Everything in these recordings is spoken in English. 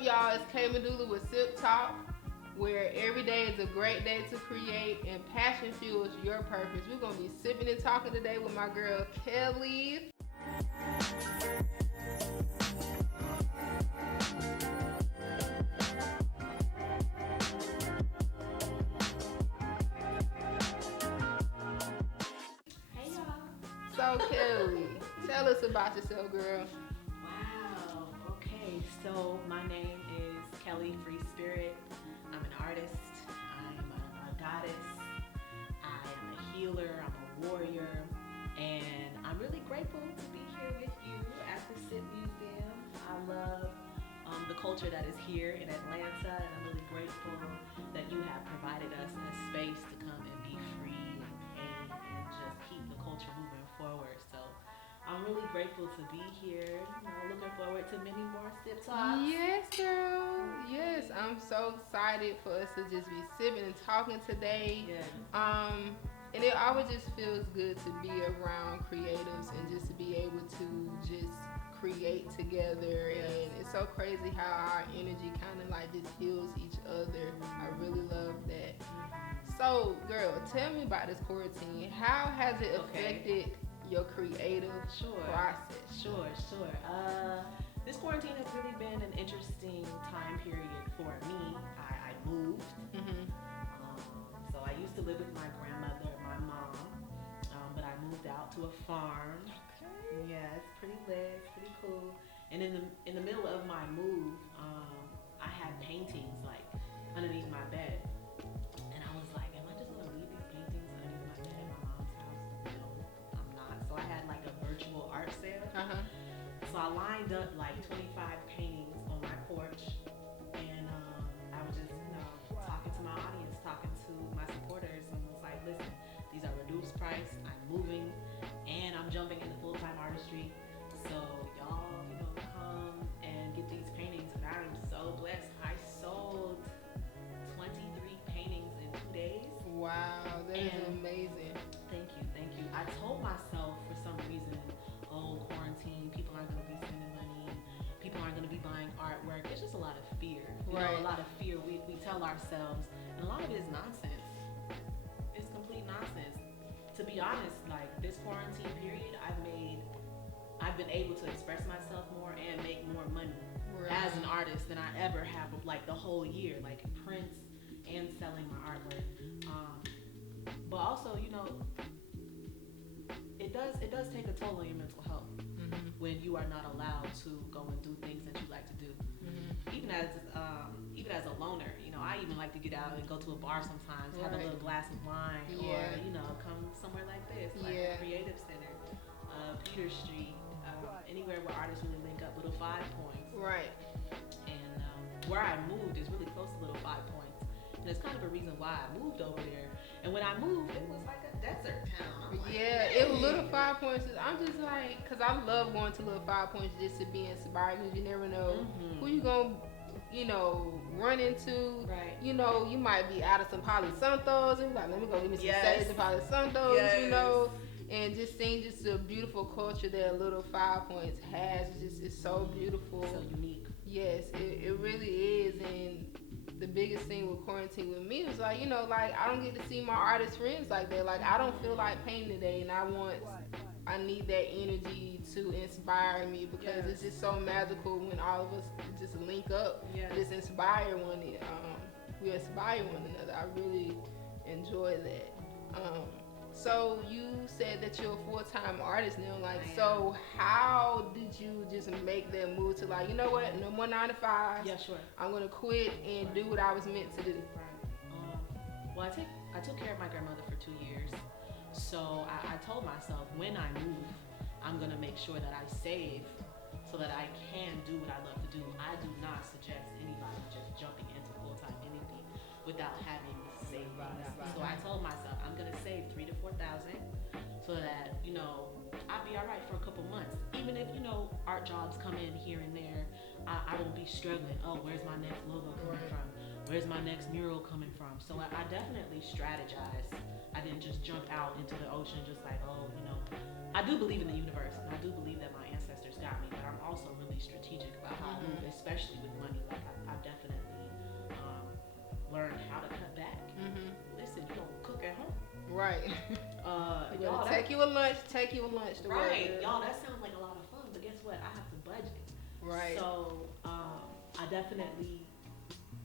up, y'all? It's KMedulla with Sip Talk, where every day is a great day to create and passion fuels your purpose. We're going to be sipping and talking today with my girl, Kelly. Hey y'all. So, Kelly, tell us about yourself, girl. Wow. Okay, so my name is Kelly Free Spirit. I'm an artist. I'm a goddess. I am a healer. I'm a warrior. And I'm really grateful to be here with you at the Sip Museum. I love the culture that is here in Atlanta, and I'm really grateful that you have provided us a space to come and be free and paint and just keep the culture moving forward. So I'm really grateful to be here. Looking forward to many more Sip Talks. Yes, girl. Yes, I'm so excited for us to just be sipping and talking today. Yeah. And it always just feels good to be around creatives and just to be able to just create together. And it's so crazy how our energy kind of like just heals each other. I really love that. So, girl, tell me about this quarantine. How has it affected your creative process? Sure. This quarantine has really been an interesting time period for me. I moved. So I used to live with my grandmother, my mom, but I moved out to a farm. Okay. Yeah, it's pretty lit, it's pretty cool. And in the middle of my move, I had paintings like underneath my bed. And I was like, am I just gonna leave these paintings underneath my bed at my mom's house? No, I'm not. So I had like a virtual art sale. So I lined up like 25 paintings on my porch, and I was just, talking to my audience, talking to my supporters, and was like, listen, these are reduced price, I'm moving, and I'm jumping into full-time artistry. So y'all, come and get these paintings, and I'm so blessed. I sold 23 paintings in 2 days. Wow, that is amazing. Thank you. I told myself for some reason, quarantine, people aren't going to be spending money, people aren't going to be buying artwork. It's just a lot of fear. A lot of fear we tell ourselves, and a lot of it is nonsense. It's complete nonsense. To be honest, like this quarantine period, I've been able to express myself more and make more money as an artist than I ever have of like the whole year, like prints and selling my artwork. But also, it does take a toll on your mental health when you are not allowed to go and do things that you like to do. Even as a loner, I even like to get out and go to a bar sometimes, have a little glass of wine, or come somewhere like this, like the Creative Center, Peter Street, anywhere where artists really link up. Little 5 Points. Right. And where I moved is really close to Little 5 Points. And it's kind of a reason why I moved over there. And when I moved, it was like a desert town. Like, it was Little 5 Points. I'm just like, because I love going to Little 5 Points just to be inspired, because you never know who you going to, run into. Right. You might be out of some Palo Santos, and like, let me go get me some sage and Palo Santos, and just seeing just the beautiful culture that Little 5 Points has. It's so beautiful. So unique. Yes, it really is. And the biggest thing with quarantine with me was like, I don't get to see my artist friends like that. Like, I don't feel like painting today, and I need that energy to inspire me, because it's just so magical when all of us just link up, just inspire we inspire one another. I really enjoy that. So you said that you're a full-time artist now. Like, so how did you just make that move to like, no more 9 to 5? Yeah, sure. I'm gonna quit and do what I was meant to do. Right. Well, I took care of my grandmother for 2 years. So I told myself, when I move, I'm gonna make sure that I save so that I can do what I love to do. I do not suggest anybody just jumping into full-time anything without having saved. So I told myself, I'm gonna save $3,000 to $4,000 so that I'll be all right for a couple months. Even if art jobs come in here and there, I won't be struggling. Oh, where's my next logo coming from? Where's my next mural coming from? So I definitely strategized. I didn't just jump out into the ocean just like, I do believe in the universe, and I do believe that my ancestors got me, but I'm also really strategic about how I move, especially with money. Like, I Right. Y'all, take you a lunch to work. Right, y'all, that sounds like a lot of fun, but guess what? I have to budget. Right. So I definitely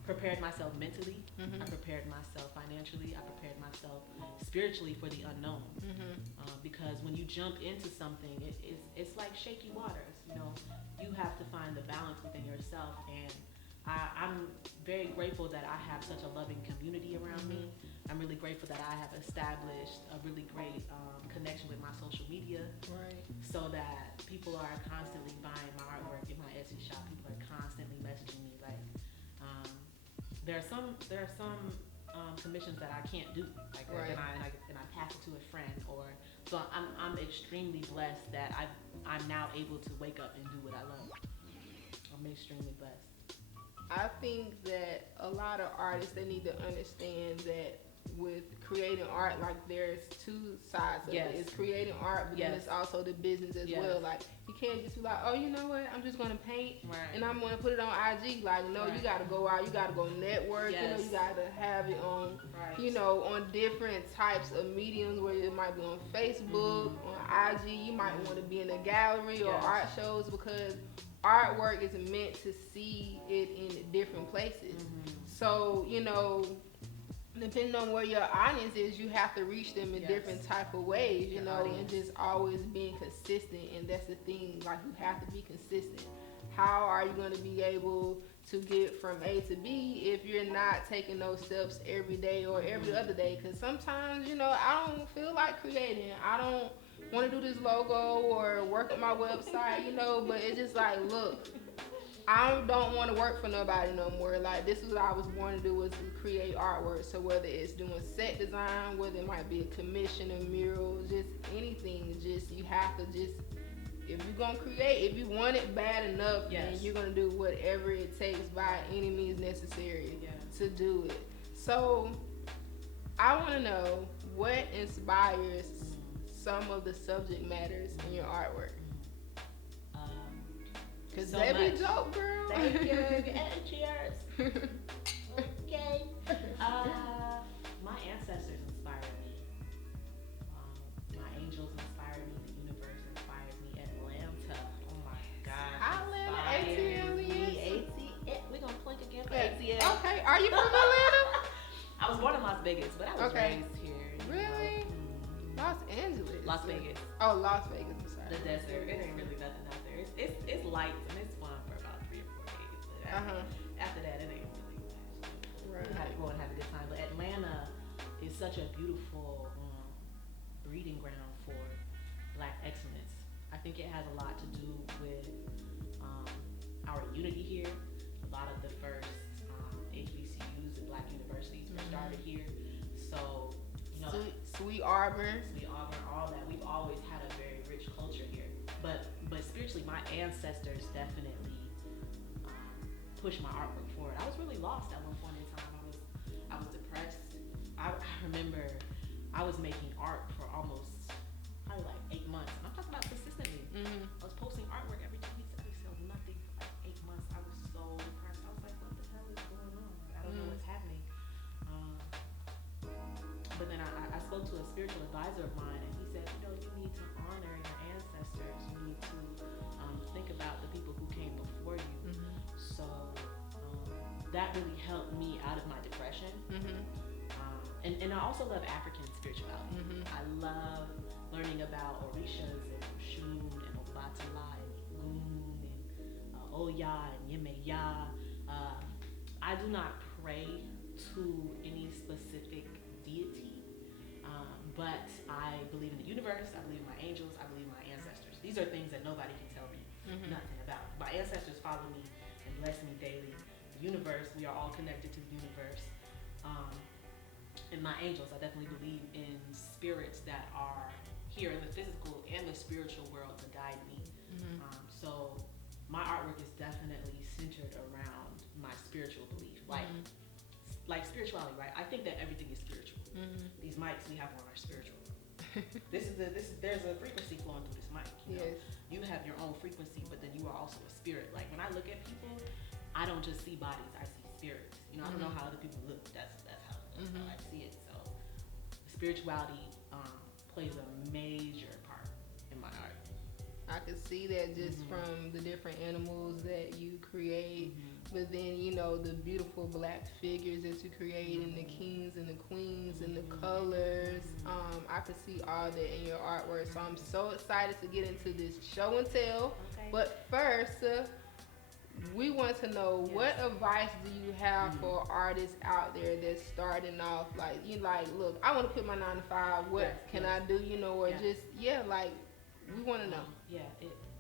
prepared myself mentally. Mm-hmm. I prepared myself financially. I prepared myself spiritually for the unknown. Mm-hmm. Because when you jump into something, it's like shaky waters. You know, you have to find the balance within yourself. And I'm very grateful that I have such a loving community around me. I'm really grateful that I have established a really great connection with my social media. Right. So that people are constantly buying my artwork in my Etsy shop. People are constantly messaging me like, there are some commissions that I can't do, like, right. and I pass it to a friend, or so I'm extremely blessed that I'm now able to wake up and do what I love. I'm extremely blessed. I think that a lot of artists, they need to understand that with creating art, like, there's two sides of it. It's creating art, but then it's also the business as well. Like, you can't just be like, oh, you know what, I'm just gonna paint and I'm gonna put it on IG. Like, no, you gotta go out, you gotta go network, you know, you gotta have it on, you know, on different types of mediums, where it might be on Facebook, on IG, you might want to be in a gallery or art shows, because artwork is meant to see it in different places. So, you know, depending on where your audience is, you have to reach them in different type of ways, you know, and just always being consistent. And that's the thing, like, you have to be consistent. How are you going to be able to get from A to B if you're not taking those steps every day or every other day? Because sometimes, you know, I don't feel like creating. I don't want to do this logo or work on my website, you know, but it's just like, look, I don't want to work for nobody no more. Like, this is what I was born to do, was to create artwork. So whether it's doing set design, whether it might be a commission of murals, just anything, just, you have to just, if you're going to create, if you want it bad enough, then you're going to do whatever it takes by any means necessary to do it. So I want to know, what inspires some of the subject matters in your artwork? Cause so they much. Be dope, girl. Thank you. Cheers. Okay. My ancestors inspired me. My angels inspired me. The universe inspired me. Atlanta. Oh my gosh. Atlanta, ATL. We're gonna clink again for ATL. Okay. Are you from Atlanta? I was born in Las Vegas, but I was raised here. Really? Los Angeles. Las Vegas. Oh, Las Vegas. I'm sorry. The desert. It ain't really nothing out there. It's lights and it's fun for about 3 or 4 days. But after that, it ain't really much. Right. We have to go and have a good time. But Atlanta is such a beautiful breeding ground for Black excellence. I think it has a lot to do with our unity here. A lot of the first HBCUs and Black universities were started here. So, you know, Sweet Auburn, all that. We've always had a very rich culture here. But spiritually, my ancestors definitely pushed my artwork forward. I was really lost at one point in time. I was depressed. I remember I was making art for almost probably like 8 months. And I'm talking about consistently. I was posting artwork every 2 weeks. I sell nothing for like 8 months. I was so depressed. I was like, what the hell is going on? I don't know what's happening. But then I spoke to a spiritual advisor of mine, and he said, you know, you need to honor your ancestors. You need to think about the people who came before you. So that really helped me out of my depression. And I also love African spirituality. I love learning about Orishas and Oshun and Obatala and Ogun and Oya and Yemeya. I do not pray to any specific deity, but I believe in the universe, I believe in my angels, I believe in my ancestors. These are things that nobody can tell me nothing about. My ancestors follow me and bless me daily. The universe, we are all connected to the universe. And my angels, I definitely believe in spirits that are here in the physical and the spiritual world to guide me. So my artwork is definitely centered around my spiritual belief. Like spirituality, right? I think that everything is spiritual. These mics we have on are spiritual. There's a frequency flowing through this mic. You know? You have your own frequency, but then you are also a spirit. Like, when I look at people, I don't just see bodies, I see spirits. You know, I don't know how other people look. That's how I see it. So spirituality plays a major part in my art. I could see that just from the different animals that you create, but then the beautiful black figures that you create, and the kings and the queens and the colors. I could see all that in your artwork, so I'm so excited to get into this show and tell. Okay. But first, we want to know, what advice do you have for artists out there that's starting off? Like, look, I want to quit my 9 to 5. What can I do? Or just we want to know.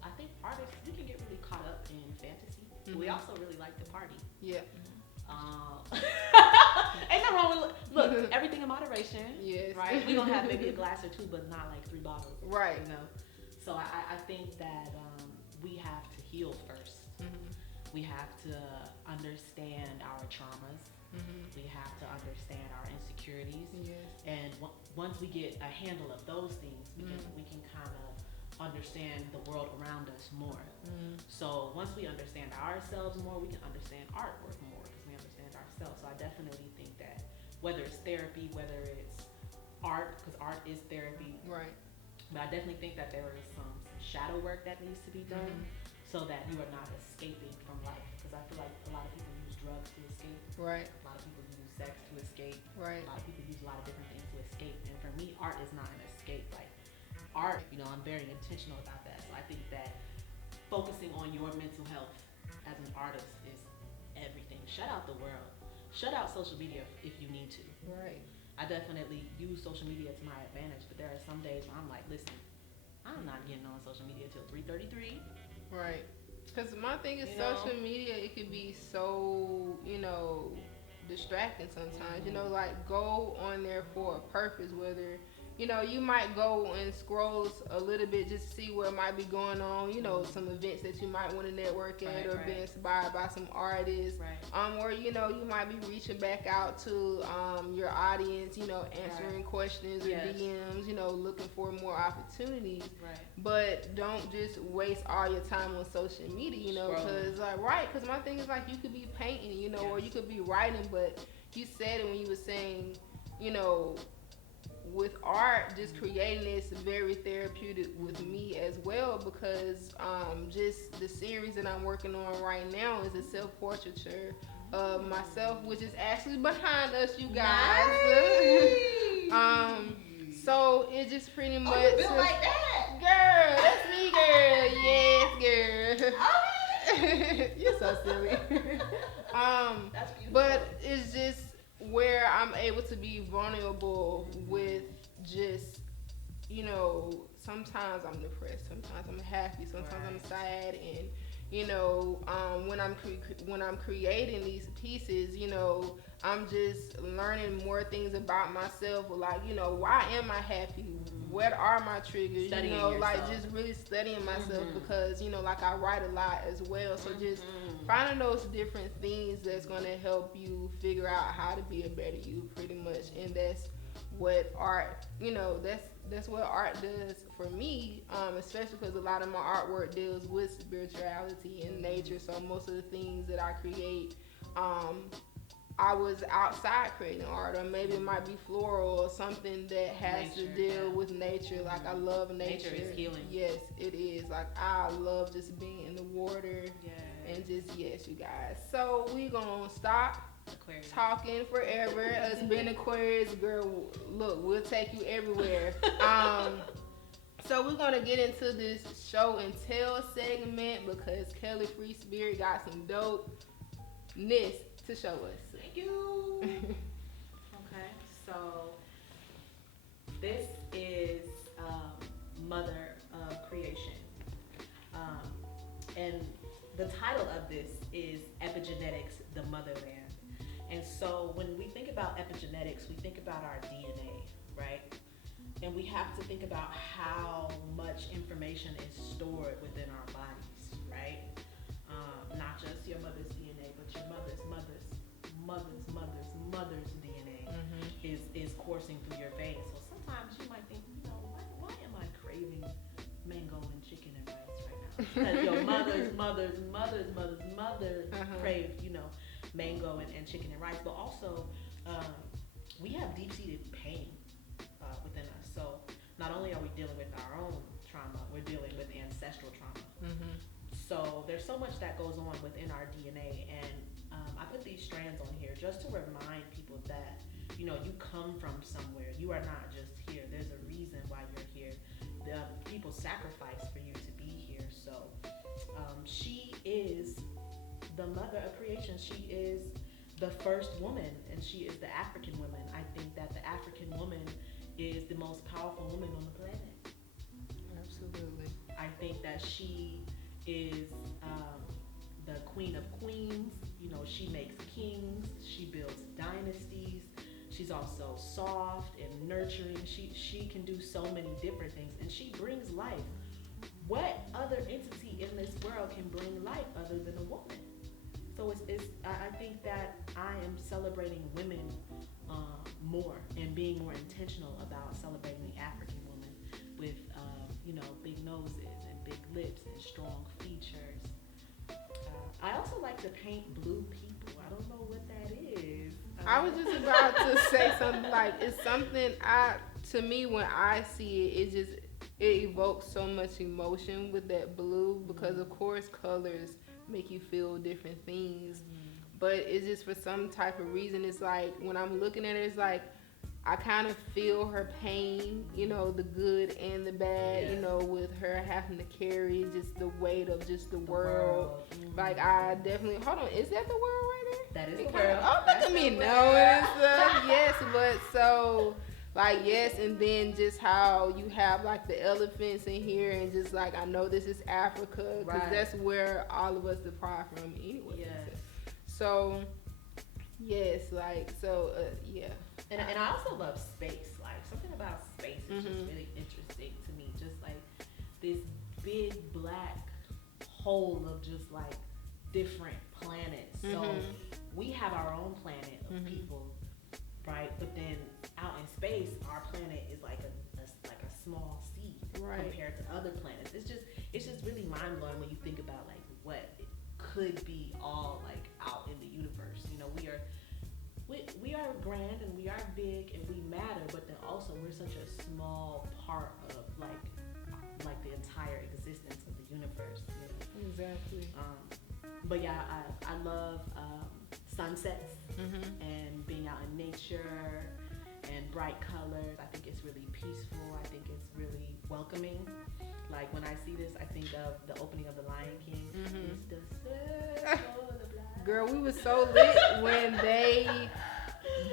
I think artists, we can get really caught up in fantasy. We also really like to party. Yeah. Ain't nothing wrong with, look, everything in moderation. Yes. Right? We're going to have maybe a glass or two, but not like 3 bottles. Right. So I think that we have to heal first. We have to understand our traumas. We have to understand our insecurities. Yes. And once we get a handle of those things, we can kind of understand the world around us more. So once we understand ourselves more, we can understand artwork more because we understand ourselves. So I definitely think that whether it's therapy, whether it's art, because art is therapy. Right. But I definitely think that there is some shadow work that needs to be done so that you are not escaping from life. Because I feel like a lot of people use drugs to escape. Right. A lot of people use sex to escape. Right. A lot of people use a lot of different things to escape. And for me, art is not an escape. Like art, I'm very intentional about that. So I think that focusing on your mental health as an artist is everything. Shut out the world. Shut out social media if you need to. Right. I definitely use social media to my advantage, but there are some days where I'm like, listen, I'm not getting on social media till 3:33. Right. Because my thing is, social media, it could be so, distracting sometimes. Like, go on there for a purpose, whether you might go and scroll a little bit just to see what might be going on, some events that you might want to network at, or be inspired by some artists. Right. Or, you might be reaching back out to your audience, answering questions or DMs, looking for more opportunities. Right. But don't just waste all your time on social media, because, because my thing is, you could be painting, or you could be writing, but you said it when you were saying, with art, just creating is very therapeutic with me as well, because just the series that I'm working on right now is a self-portraiture of myself, which is actually behind us, you guys. Nice. So it just pretty much. Oh, you feel like that? Girl, that's me, girl. Yes, girl. Okay. You're so silly. That's beautiful. But it's just where I'm able to be vulnerable with just, sometimes I'm depressed, sometimes I'm happy, sometimes I'm sad, and when I'm creating these pieces, I'm just learning more things about myself, like, why am I happy? What are my triggers? Studying yourself. Just really studying myself, because, I write a lot as well. So just finding those different things that's going to help you figure out how to be a better you, pretty much. And that's what art, that's what art does for me, especially because a lot of my artwork deals with spirituality and nature. So most of the things that I create, I was outside creating art, or maybe it might be floral or something that has to deal with nature. Like, I love nature. Nature is healing. Yes, it is. Like, I love just being in the water. And just, yes, you guys. So we gonna stop Aquarius. Talking forever. Us being Aquarius, girl, look, we'll take you everywhere. So we're gonna get into this show and tell segment, because Kelly Free Spirit got some dopeness to show us. Thank you. Okay, so this is Mother of Creation. And the title of this is Epigenetics, the Motherland. And so when we think about epigenetics, we think about our DNA, right? And we have to think about how much information is stored within our bodies, right? Not just your mother's DNA, but your mother's DNA is coursing through your veins. So sometimes you might think, why am I craving mango and chicken and rice right now? Because your mother craved, mango and chicken and rice. But also, we have deep-seated pain not only are we dealing with our own trauma, we're dealing with ancestral trauma. Mm-hmm. So there's so much that goes on within our DNA, and I put these strands on here just to remind people that, you know, you come from somewhere. You are not just here. There's a reason why you're here. The people sacrificed for you to be here. So she is the mother of creation. She is the first woman, and she is the African woman. I think that the African woman is the most powerful woman on the planet. Absolutely. I think that she is the queen of queens. You know, she makes kings. She builds dynasties. She's also soft and nurturing. She can do so many different things, and she brings life. What other entity in this world can bring life other than a woman? So I think that I am celebrating women more and being more intentional about celebrating the African woman with, you know, big noses and big lips and strong features. I also like to paint blue people. I don't know what that is. I was just about to say something like, it's something to me when I see it, it evokes so much emotion with that blue, because of course colors make you feel different things. But it's just for some type of reason, it's like when I'm looking at it, it's like I kind of feel her pain, you know, the good and the bad, you know, with her having to carry just the weight of just the world. Like I definitely, hold on, is that the world right there? That is the world. Oh, look at me knowing stuff. Yes, but so like, yes, and then just how you have like the elephants in here, and just like, I know this is Africa, because that's where all of us derive from anyway. Yes. So yes, like, so yeah. And I also love space. Like, something about space is just really interesting to me. Just like this big black hole of just like different planets. So we have our own planet of people, right? But then out in space, our planet is like a small seed compared to other planets. It's just really mind blowing when you think about like what it could be all like out in the universe. You know, we are grand and we are big and we matter, but then also we're such a small part of like the entire existence of the universe. You know? Exactly. But yeah, I love sunsets and being out in nature and bright colors. I think it's really peaceful. I think it's really welcoming. Like when I see this, I think of the opening of The Lion King. It's the sun for the black. Girl, we were so lit when they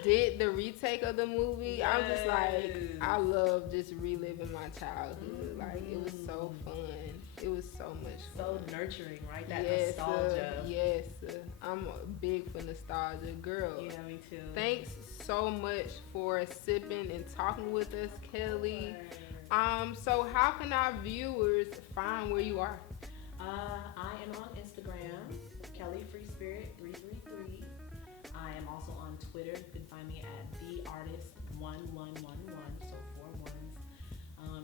did the retake of the movie. Yes. I'm just like, I love just reliving my childhood. Like, it was so fun. It was so much fun. So nurturing, right? That nostalgia. Yes, I'm big for nostalgia. Girl. Yeah, me too. Thanks so much for sipping and talking with us, Kelly. So how can our viewers find where you are? I am on Instagram, Kelly Free Spirit 333. I am also on Twitter. You can find me at theartist1111, so 4 ones.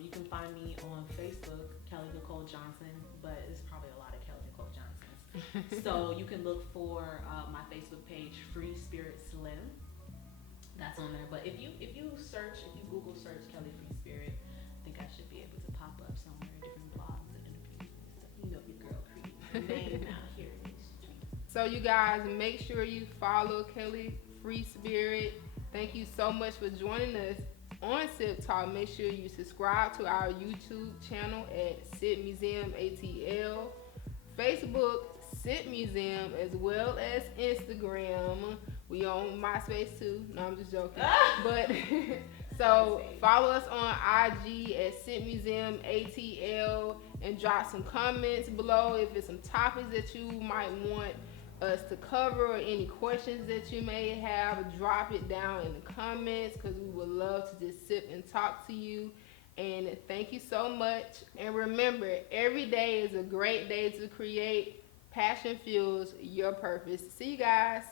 You can find me on Facebook, Kelly Nicole Johnson, but it's probably a lot of Kelly Nicole Johnsons. So you can look for my Facebook page, Free Spirit Slim. That's on there. But if you Google search Kelly Free Spirit, I think I should be able to pop up somewhere in different blogs and interviews and stuff. You know your girl creating name out here in these streets. So you guys, make sure you follow Kelly Free Spirit. Thank you so much for joining us on Sip Talk. Make sure you subscribe to our YouTube channel at Sip Museum ATL, Facebook Sip Museum, as well as Instagram. We on MySpace too. No, I'm just joking. But so follow us on IG at Sip Museum ATL, and drop some comments below if it's some topics that you might want us to cover, or any questions that you may have. Drop it down in the comments, because we would love to just sip and talk to you. And thank you so much. And remember, every day is a great day to create. Passion fuels your purpose. See you guys.